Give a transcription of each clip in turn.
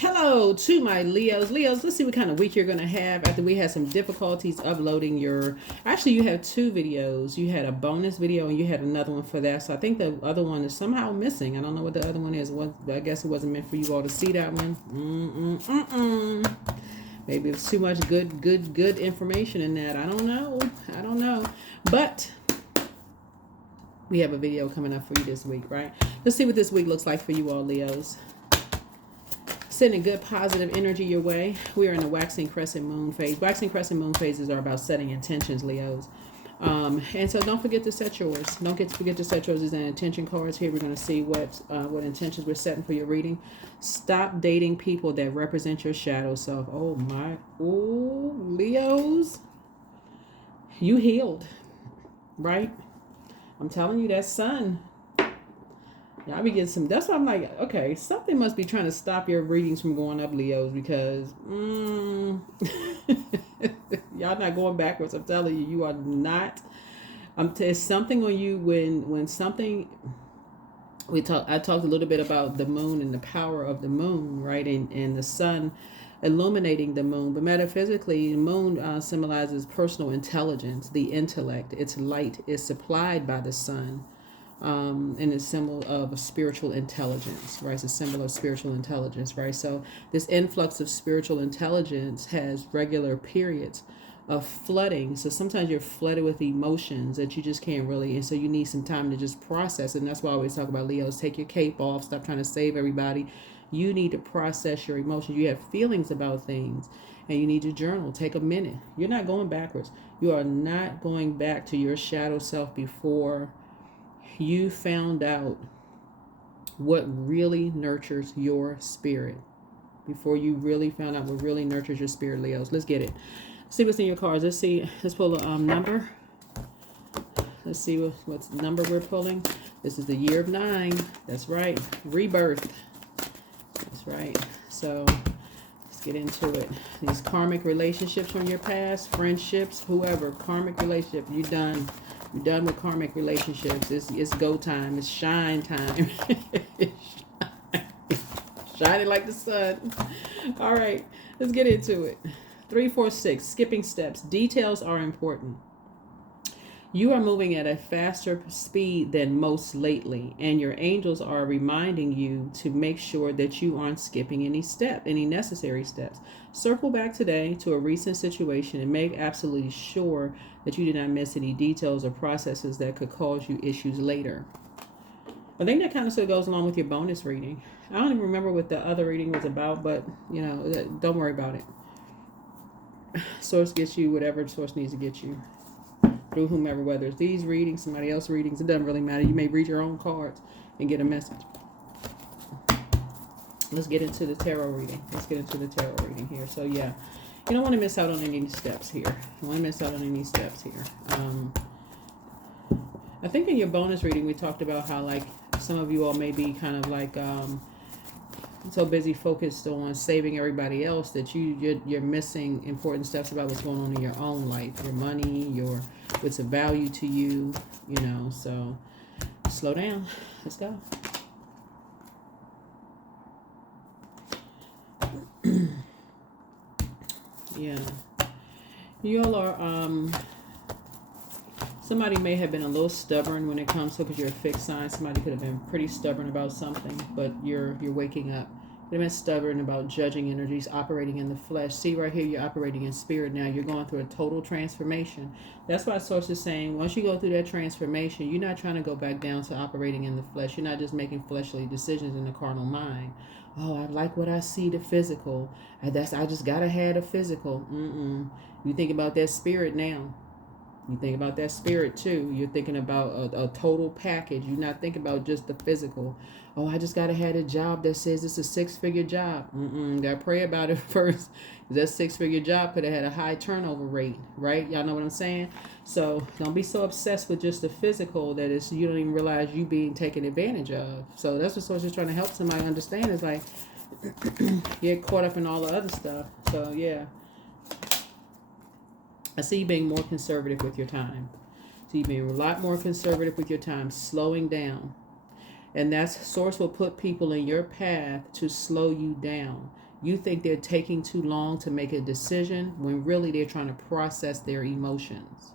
Hello to my Leos. Leos, let's see what kind of week you're going to have after we had some difficulties uploading your... Actually, you had two videos. You had a bonus video and you had another one for that. So I think the other one is somehow missing. I don't know what the other one is. I guess it wasn't meant for you all to see that one. Maybe it's too much good information in that. I don't know. But we have a video coming up for you this week, right? Let's see what this week looks like for you all, Leos. Sending good positive energy your way. We are in a waxing crescent moon phase. Waxing crescent moon phases are about setting intentions, Leos. And so don't forget to set yours. Don't forget to set yours as an intention cards. Here we're going to see what intentions we're setting for your reading. Stop dating people that represent your shadow self. Leos, you healed, right? I'm telling you, that sun. I'll be getting some. That's why I'm like, okay, something must be trying to stop your readings from going up, Leos, because y'all not going backwards. I'm telling you, you are not. It's something on you when something. I talked a little bit about the moon and the power of the moon, right, and the sun illuminating the moon. But metaphysically, the moon symbolizes personal intelligence, the intellect. Its light is supplied by the sun. And it's a symbol of spiritual intelligence, right? It's a symbol of spiritual intelligence, right? So this influx of spiritual intelligence has regular periods of flooding. So sometimes you're flooded with emotions that you just can't really, and so you need some time to just process. And that's why I always talk about, Leos, take your cape off, stop trying to save everybody. You need to process your emotions. You have feelings about things and you need to journal. Take a minute. You're not going backwards. You are not going back to your shadow self before you found out what really nurtures your spirit. Before you really found out what really nurtures your spirit, Leos. Let's get it. See what's in your cards. Let's pull a number. Let's see what number we're pulling. This is the year of 9. That's right. Rebirth. That's right. So let's get into it. These karmic relationships from your past, friendships, whoever, karmic relationship, you done. You're done with karmic relationships. It's go time. It's shine time. Shining like the sun. All right, let's get into it. 3, 4, 6. Skipping steps. Details are important. You are moving at a faster speed than most lately, and your angels are reminding you to make sure that you aren't skipping any necessary steps. Circle back today to a recent situation and make absolutely sure that you did not miss any details or processes that could cause you issues later. I think that kind of still goes along with your bonus reading. I don't even remember what the other reading was about, but don't worry about it. Source gets you whatever source needs to get you. Through whomever, whether it's these readings, somebody else's readings, it doesn't really matter. You may read your own cards and get a message. Let's get into the tarot reading. Here. So yeah, you don't want to miss out on any steps here. I think in your bonus reading we talked about how like some of you all may be kind of like so busy focused on saving everybody else that you're missing important steps about what's going on in your own life, your money, what's of value to you, so slow down. Let's go. Yeah, you all are somebody may have been a little stubborn when it comes to, because you're a fixed sign. Somebody could have been pretty stubborn about something, but you're waking up. They've been stubborn about judging energies, operating in the flesh. See right here, you're operating in spirit now. You're going through a total transformation. That's why Source is saying once you go through that transformation, you're not trying to go back down to operating in the flesh. You're not just making fleshly decisions in the carnal mind. Oh, I like what I see, the physical. I just gotta have the physical. You think about that spirit now. You think about that spirit too. You're thinking about a total package. You're not thinking about just the physical. Oh, I just gotta have a job that says it's a 6-figure job. Gotta pray about it first. That 6-figure job could have had a high turnover rate, right? Y'all know what I'm saying? So don't be so obsessed with just the physical that you don't even realize you being taken advantage of. So that's what Source is trying to help somebody understand, is like get caught up in all the other stuff. So yeah. I see you being more conservative with your time. So you're being a lot more conservative with your time, slowing down. And that's Source will put people in your path to slow you down. You think they're taking too long to make a decision when really they're trying to process their emotions.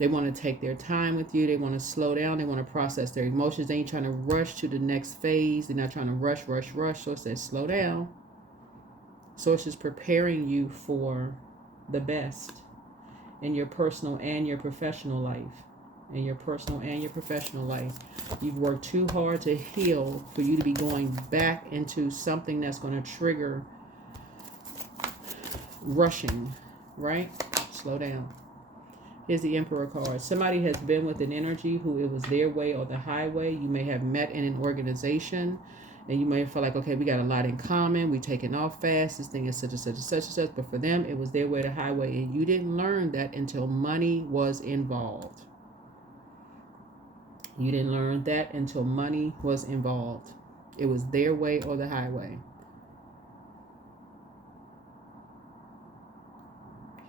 They want to take their time with you. They want to slow down. They want to process their emotions. They ain't trying to rush to the next phase. They're not trying to rush. So it says slow down. Source is preparing you for the best in your personal and your professional life. In your personal and your professional life. You've worked too hard to heal for you to be going back into something that's going to trigger rushing, right? Slow down. Here's the Emperor card. Somebody has been with an energy who it was their way or the highway. You may have met in an organization and you may feel like, okay, we got a lot in common. We taking off fast. This thing is such and such and such and such. But for them, it was their way or the highway. And you didn't learn that until money was involved. You didn't learn that until money was involved. It was their way or the highway.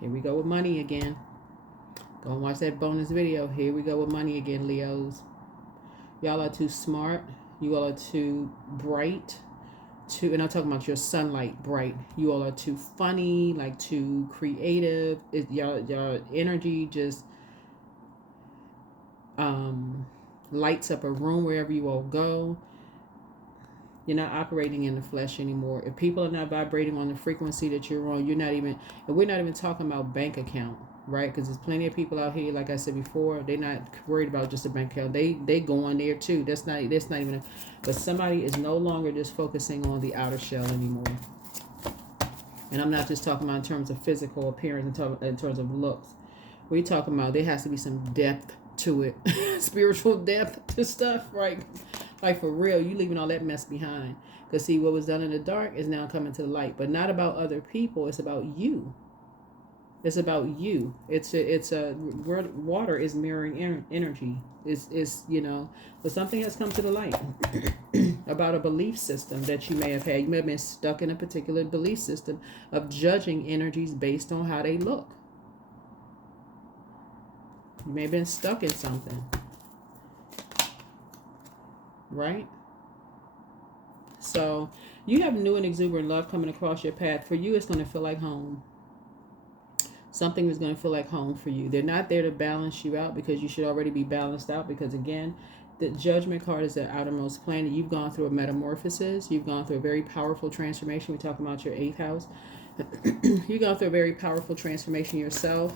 Here we go with money again. Go and watch that bonus video. Here we go with money again, Leos. Y'all are too smart. You all are too bright. And I'm talking about your sunlight bright. You all are too funny, like too creative. Y'all energy just lights up a room wherever you all go. You're not operating in the flesh anymore. If people are not vibrating on the frequency that you're on, and we're not even talking about bank account, right? Because there's plenty of people out here, like I said before, they're not worried about just a bank account. They go on there too. That's not even but somebody is no longer just focusing on the outer shell anymore. And I'm not just talking about in terms of physical appearance, in terms of looks. We're talking about there has to be some depth to it. Spiritual depth to stuff, right? Like for real, you leaving all that mess behind. Because see, what was done in the dark is now coming to the light. But not about other people. It's about you. It's about you. Water is mirroring energy. It's but something has come to the light about a belief system that you may have had. You may have been stuck in a particular belief system of judging energies based on how they look. You may have been stuck in something. Right? So you have new and exuberant love coming across your path. For you, it's going to feel like home. Something is going to feel like home for you. They're not there to balance you out because you should already be balanced out. Because again, the Judgment card is the outermost planet. You've gone through a metamorphosis. You've gone through a very powerful transformation. We're talking about your 8th house. You've gone through a very powerful transformation yourself.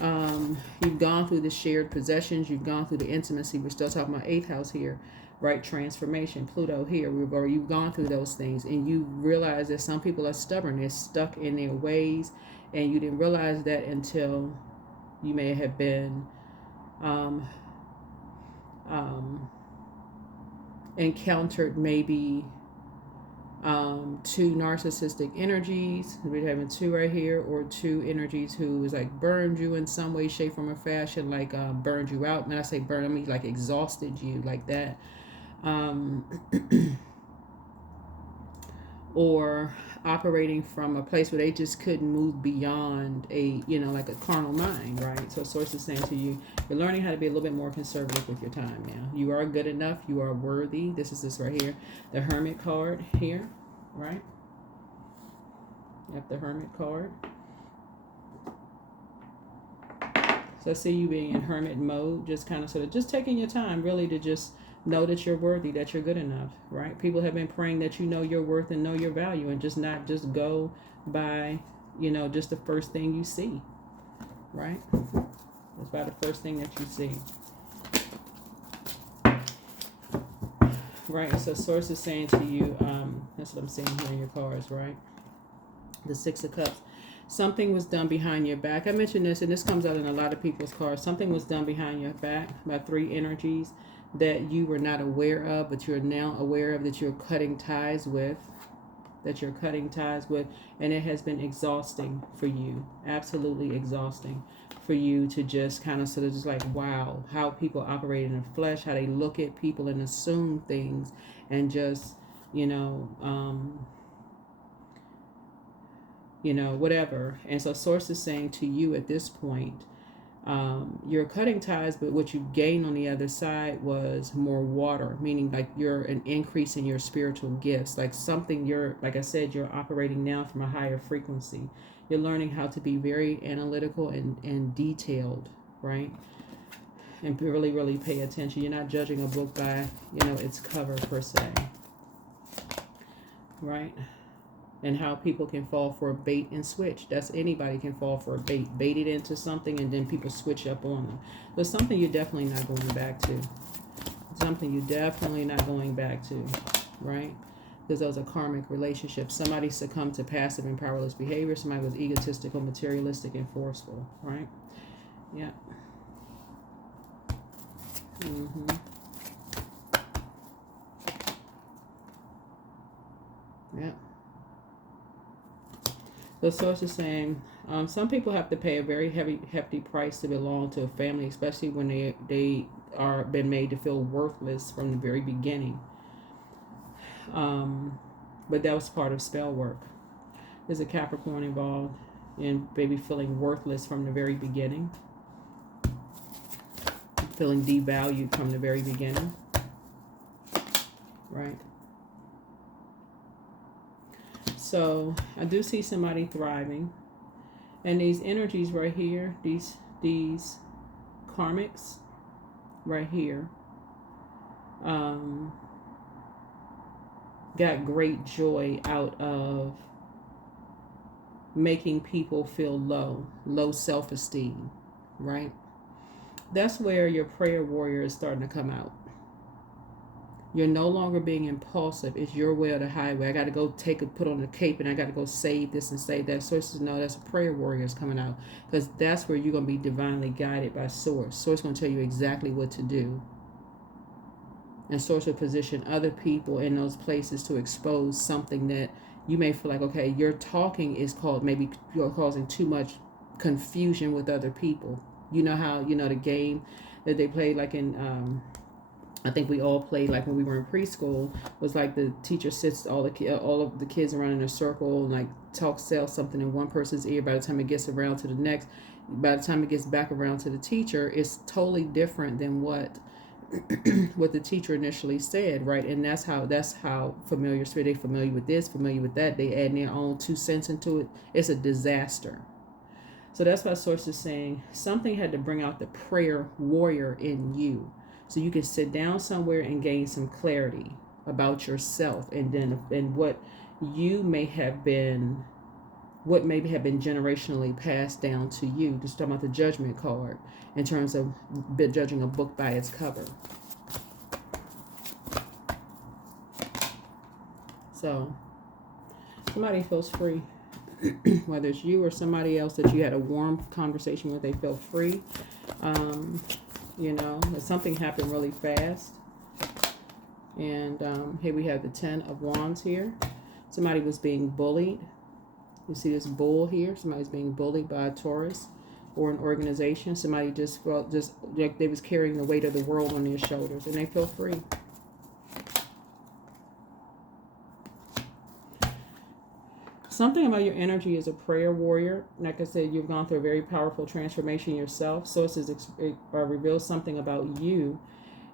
You've gone through the shared possessions. You've gone through the intimacy. We're still talking about 8th house here, right? Transformation, Pluto here. You've gone through those things, and you realize that some people are stubborn. They're stuck in their ways, and you didn't realize that until you may have been encountered maybe 2 narcissistic energies. We're having 2 right here, or 2 energies who is like burned you in some way, shape, form, or fashion, like burned you out. When I say burn, I mean like exhausted you, like that. Or operating from a place where they just couldn't move beyond a, like a carnal mind, right? So Source is saying to you, you're learning how to be a little bit more conservative with your time now. You are good enough. You are worthy. This is this right here. The Hermit card here, right? You have the Hermit card. So I see you being in hermit mode, just kind of sort of just taking your time really to just know that you're worthy, that you're good enough, right? People have been praying that you know your worth and know your value, and just not just go by, just the first thing you see, right? It's by the first thing that you see. Right, so Source is saying to you, that's what I'm seeing here in your cards, right? The 6 of Cups. Something was done behind your back. I mentioned this, and this comes out in a lot of people's cards. Something was done behind your back by 3 energies that you were not aware of, but you're now aware of, that you're cutting ties with, and it has been exhausting for you, absolutely exhausting for you to just kind of sort of just like, wow, how people operate in the flesh, how they look at people and assume things, and just, whatever. And so Source is saying to you at this point, You're cutting ties, but what you gain on the other side was more water, meaning like you're an increase in your spiritual gifts, like something you're, like I said, you're operating now from a higher frequency. You're learning how to be very analytical and detailed, right? And really, really pay attention. You're not judging a book by, its cover per se, right? And how people can fall for a bait and switch. That's anybody can fall for a baited into something, and then people switch up on them. But something you're definitely not going back to. Something you're definitely not going back to, right? Because those are karmic relationships. Somebody succumbed to passive and powerless behavior. Somebody was egotistical, materialistic, and forceful, right? Yeah. Yeah. The source is saying some people have to pay a very hefty price to belong to a family, especially when they are been made to feel worthless from the very beginning. But that was part of spell work. There's a Capricorn involved in maybe feeling worthless from the very beginning, feeling devalued from the very beginning, right? So I do see somebody thriving, and these energies right here, these karmics right here, got great joy out of making people feel low self-esteem, right? That's where your prayer warrior is starting to come out. You're no longer being impulsive. It's your way or the highway. I got to go put on the cape, and I got to go save this and save that. Sources know that's a prayer warrior is coming out, because that's where you're going to be divinely guided by Source. Source is going to tell you exactly what to do. And Source will position other people in those places to expose something that you may feel like, okay, your talking is maybe you're causing too much confusion with other people. You know how, the game that they played like in, I think we all played like when we were in preschool, was like the teacher sits all of the kids around in a circle and like sell something in one person's ear. By the time it gets around to the next, by the time it gets back around to the teacher, it's totally different than what the teacher initially said, right? And that's how familiar spirit, they familiar with this, familiar with that, they add their own 2 cents into it. It's a disaster. So that's why Source is saying something had to bring out the prayer warrior in you, so you can sit down somewhere and gain some clarity about yourself, and what may have been generationally passed down to you. Just talking about the judgment card in terms of judging a book by its cover. So somebody feels free. Whether it's you or somebody else that you had a warm conversation with, they feel free. Something happened really fast. And here we have the 10 of Wands here. Somebody was being bullied. You see this bull here. Somebody's being bullied by a Taurus or an organization. Somebody just felt like they was carrying the weight of the world on their shoulders, and they feel free. Something about your energy as a prayer warrior. Like I said, you've gone through a very powerful transformation yourself. Sources reveal something about you,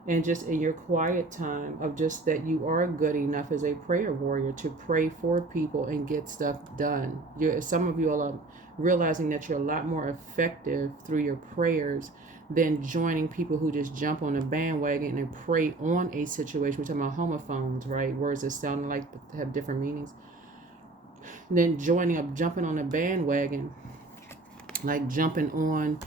and just in your quiet time of just that you are good enough as a prayer warrior to pray for people and get stuff done. Some of you are realizing that you're a lot more effective through your prayers than joining people who just jump on a bandwagon and pray on a situation. We're talking about homophones, right? Words that sound like have different meanings. Then jumping on a bandwagon, like jumping on,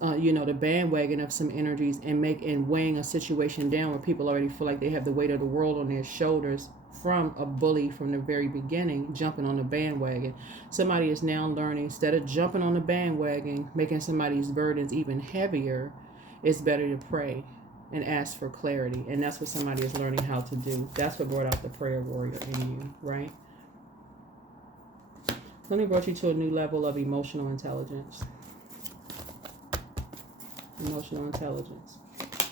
the bandwagon of some energies and weighing a situation down where people already feel like they have the weight of the world on their shoulders from a bully from the very beginning, jumping on the bandwagon. Somebody is now learning, instead of jumping on the bandwagon, making somebody's burdens even heavier, it's better to pray and ask for clarity. And that's what somebody is learning how to do. That's what brought out the prayer warrior in you, right? Let me brought you to a new level of emotional intelligence. Emotional intelligence.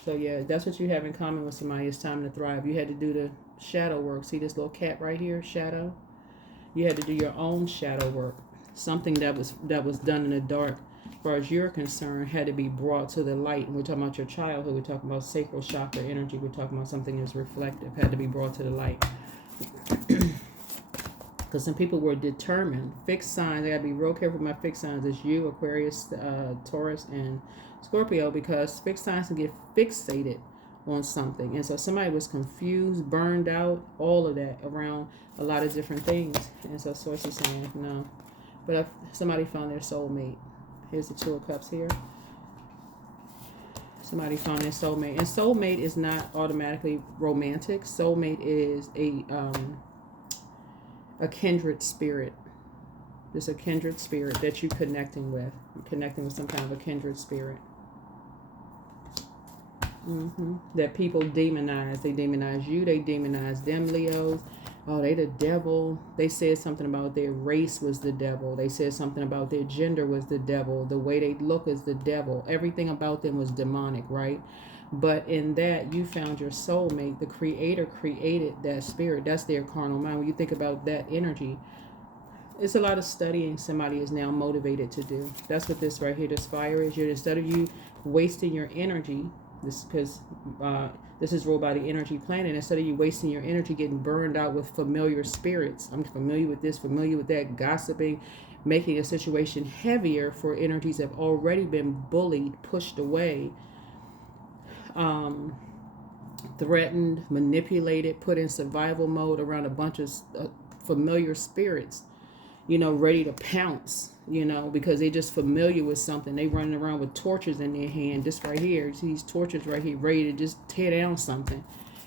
So yeah, that's what you have in common with somebody. It's time to thrive. You had to do the shadow work. See this little cat right here, shadow? You had to do your own shadow work. Something that was done in the dark as far as you're concerned, had to be brought to the light. And we're talking about your childhood. We're talking about sacral chakra energy. We're talking about something that's reflective. Had to be brought to the light. Because some people were determined. Fixed signs. I got to be real careful with my fixed signs. It's you, Aquarius, Taurus, and Scorpio. Because fixed signs can get fixated on something. And so somebody was confused, burned out, all of that around a lot of different things. And so Source is saying no. But if somebody found their soulmate. Here's the Two of Cups here. Somebody found their soulmate. And soulmate is not automatically romantic. Soulmate is a kindred spirit. It's a kindred spirit that you're connecting with. You're connecting with some kind of a kindred spirit. That people demonize. They demonize you. They demonize them, Leos. Oh, they the devil. They said something about their race was the devil. They said something about their gender was the devil. The way they look is the devil. Everything about them was demonic, right? But in that, you found your soulmate. The Creator created that spirit. That's their carnal mind. When you think about that energy, it's a lot of studying somebody is now motivated to do. That's what this right here, this fire is. Instead of you wasting your energy, because this is ruled by the energy planet. Instead of you wasting your energy getting burned out with familiar spirits, I'm familiar with this, familiar with that, gossiping, making a situation heavier for energies that have already been bullied, pushed away, threatened, manipulated, put in survival mode around a bunch of familiar spirits, ready to pounce, because they're just familiar with something. They running around with torches in their hand. This right here, these torches right here, ready to just tear down something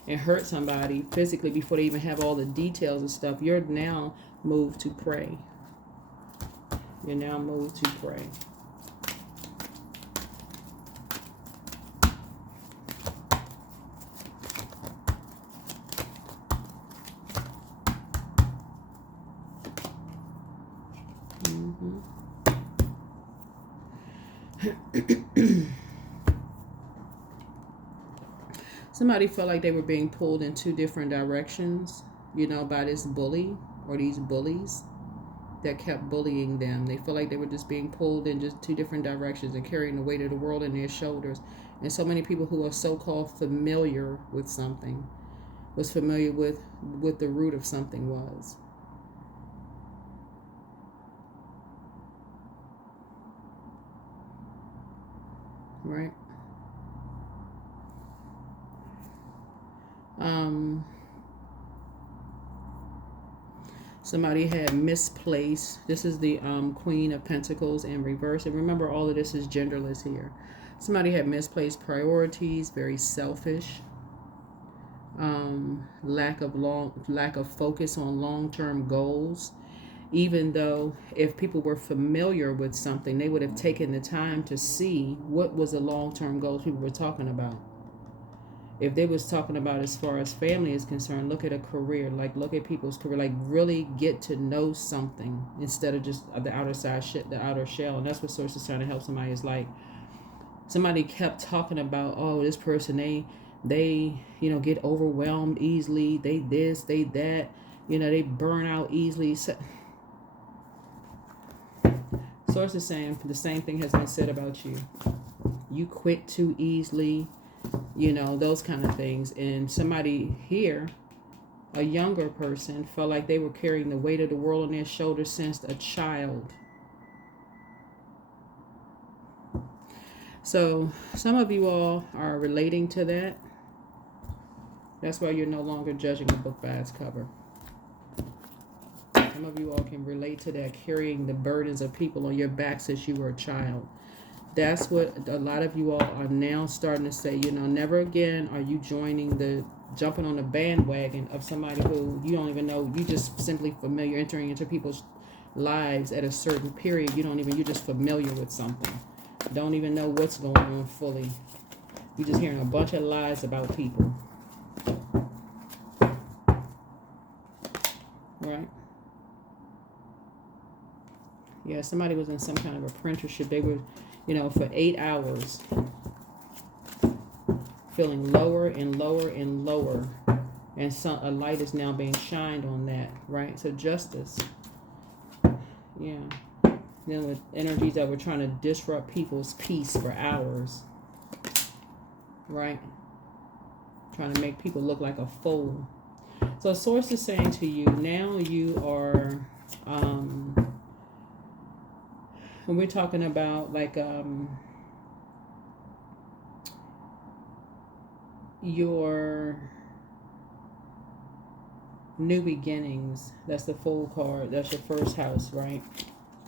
and hurt somebody physically before they even have all the details and stuff. You're now moved to pray. You're now moved to pray. Somebody felt like they were being pulled in two different directions, by this bully or these bullies that kept bullying them. They felt like they were just being pulled in just two different directions and carrying the weight of the world in their shoulders. And so many people who are so-called familiar with something was familiar with what the root of something was. Right? Somebody had misplaced. This is the Queen of Pentacles in reverse. And remember, all of this is genderless here. Somebody had misplaced priorities, very selfish. Lack of focus on long-term goals. Even though if people were familiar with something, they would have taken the time to see what was the long-term goals people were talking about. If they was talking about as far as family is concerned, look at a career, look at people's career, really get to know something instead of just the outer side shit, the outer shell. And that's what Source is trying to help somebody is somebody kept talking about, oh, this person, they get overwhelmed easily. They this, they that, they burn out easily. Source is saying the same thing has been said about you. You quit too easily. Those kind of things. And somebody here, a younger person, felt like they were carrying the weight of the world on their shoulders since a child. So some of you all are relating to that. That's why you're no longer judging a book by its cover. Some of you all can relate to that, carrying the burdens of people on your back since you were a child. That's what a lot of you all are now starting to say, never again are you jumping on the bandwagon of somebody who you don't even know. You just simply familiar, entering into people's lives at a certain period. You're just familiar with something. Don't even know what's going on fully. You're just hearing a bunch of lies about people. Right? Yeah, somebody was in some kind of apprenticeship. They were, for 8 hours, feeling lower and lower and lower. And a light is now being shined on that, right? So justice. Yeah. Dealing with energies that were trying to disrupt people's peace for hours. Right? Trying to make people look like a fool. So Source is saying to you, now you are, when we're talking about like your new beginnings. That's the Fool card. That's your first house, right?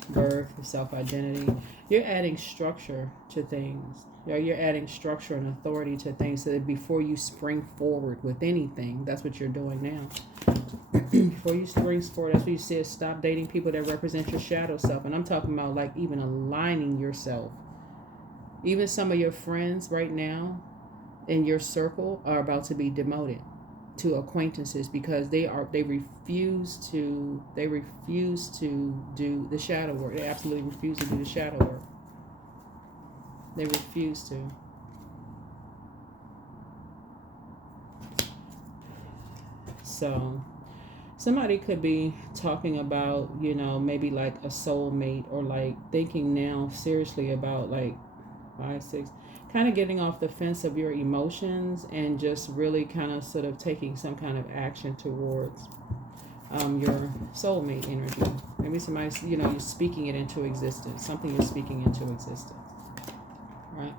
Birth, self-identity. You're adding structure to things. You're adding structure and authority to things so that before you spring forward with anything, that's what you're doing now. Before you spring forward, that's what you said, stop dating people that represent your shadow self. And I'm talking about like even aligning yourself. Even some of your friends right now in your circle are about to be demoted to acquaintances because they refuse to do the shadow work. They absolutely refuse to do the shadow work. They refuse to. So somebody could be talking about, you know, maybe like a soulmate, or like thinking now seriously about like 5, 6, kind of getting off the fence of your emotions and just really kind of sort of taking some kind of action towards your soulmate energy. Maybe somebody's, you know, you're speaking it into existence. Something you're speaking into existence. Right?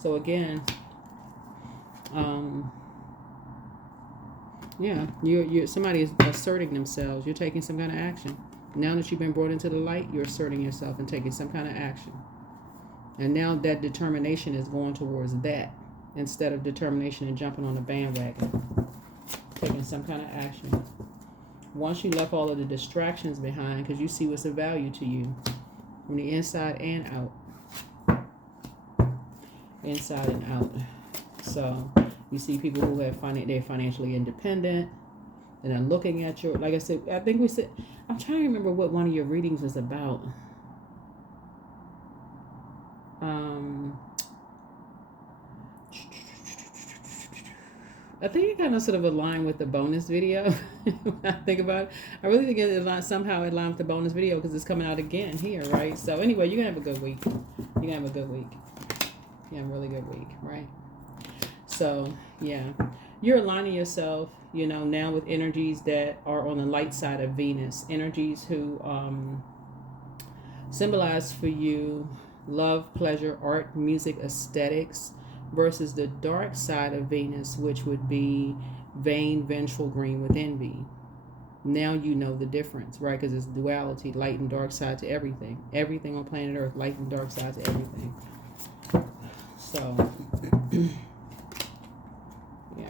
So again, yeah, you're somebody is asserting themselves. You're taking some kind of action. Now that you've been brought into the light, you're asserting yourself and taking some kind of action. And now that determination is going towards that instead of determination and jumping on the bandwagon. Taking some kind of action. Once you left all of the distractions behind, because you see what's of value to you from the inside and out. Inside and out. So you see people who have they're financially independent, and they're looking at your, like I said, I think we said, I'm trying to remember what one of your readings was about. I think it kind of sort of aligned with the bonus video. When I think about it, I really think it somehow aligned with the bonus video because it's coming out again here, right? So anyway, you're gonna have a good week. You're gonna have a good week. You have a really good week, right? So yeah, you're aligning yourself, you know, now with energies that are on the light side of Venus, energies who symbolize for you love, pleasure, art, music, aesthetics, versus the dark side of Venus, which would be vain, vengeful, green with envy. Now you know the difference, right? Because it's duality, light and dark side to everything. Everything on planet Earth, light and dark side to everything. So, yeah.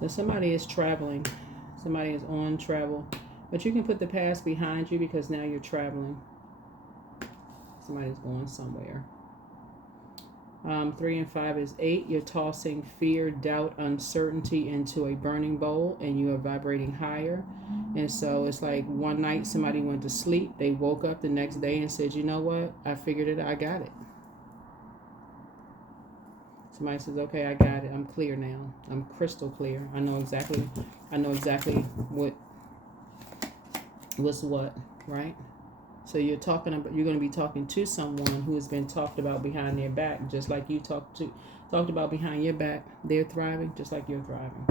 So somebody is traveling. Somebody is on travel. But you can put the past behind you because now you're traveling. Somebody's going somewhere. 3 and 5 is 8. You're tossing fear, doubt, uncertainty into a burning bowl, and you are vibrating higher. And so it's like one night somebody went to sleep. They woke up the next day and said, you know what? I figured it. I got it. Somebody says, okay, I got it. I'm clear now. I'm crystal clear. I know exactly what's what, right? So you're going to be talking to someone who has been talked about behind their back, just like you talked about behind your back. They're thriving just like you're thriving.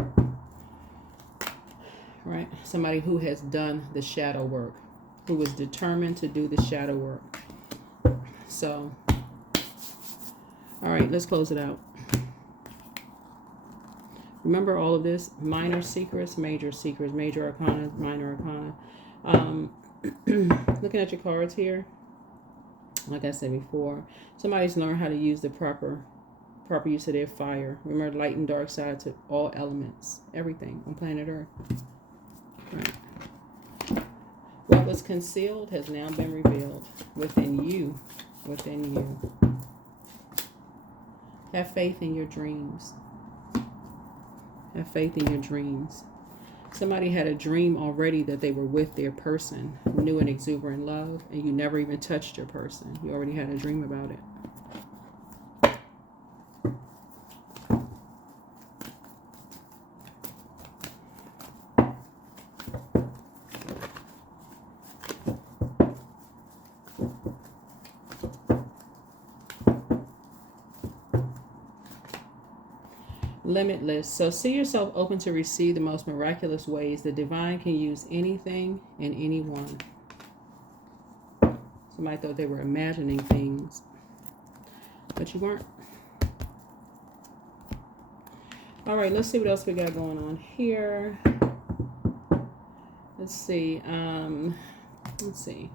Right? Somebody who has done the shadow work, who was determined to do the shadow work. So, all right, let's close it out. Remember all of this: minor secrets, major arcana, minor arcana. Looking at your cards here, like I said before, somebody's learned how to use the proper use of their fire. Remember, light and dark side to all elements, everything on planet Earth. Right. What was concealed has now been revealed within you. Within you. Have faith in your dreams. Have faith in your dreams. Somebody had a dream already that they were with their person, new and exuberant love, and you never even touched your person. You already had a dream about it. Limitless. So see yourself open to receive the most miraculous ways. The divine can use anything and anyone. Somebody thought they were imagining things, but you weren't. All right, let's see what else we got going on here. Let's see. Let's see.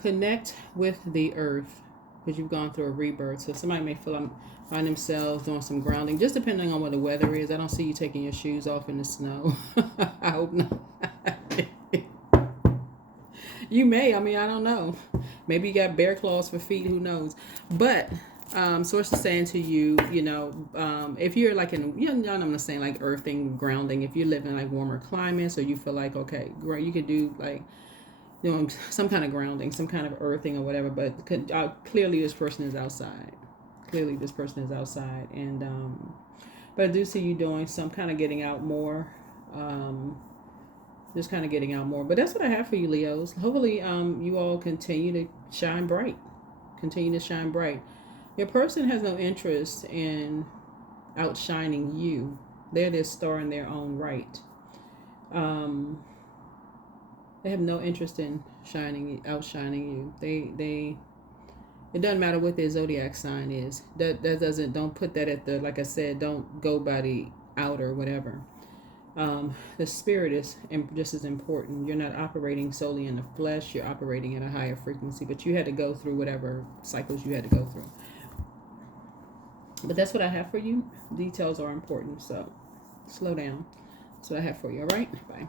Connect with the earth, because you've gone through a rebirth. So somebody may find themselves doing some grounding, just depending on what the weather is. I don't see you taking your shoes off in the snow. I hope not. You may. I mean, I don't know. Maybe you got bear claws for feet. Who knows? But source is saying to you, you know, if you're like in, you know, I'm not saying like earthing, grounding. If you live in like warmer climates, or you feel like, okay, great, you could do like, you know, some kind of grounding, some kind of earthing or whatever. But clearly this person is outside. Clearly this person is outside. And but I do see you doing some kind of getting out more. Just kind of getting out more. But that's what I have for you, Leos. Hopefully you all continue to shine bright. Continue to shine bright. Your person has no interest in outshining you. They're this star in their own right. They have no interest in outshining you. They it doesn't matter what their zodiac sign is. That doesn't, don't put that at the, like I said, don't go by the outer whatever. The spirit is just as important. You're not operating solely in the flesh. You're operating at a higher frequency, but you had to go through whatever cycles you had to go through. But that's what I have for you. Details are important, so slow down. That's what I have for you. All right, bye.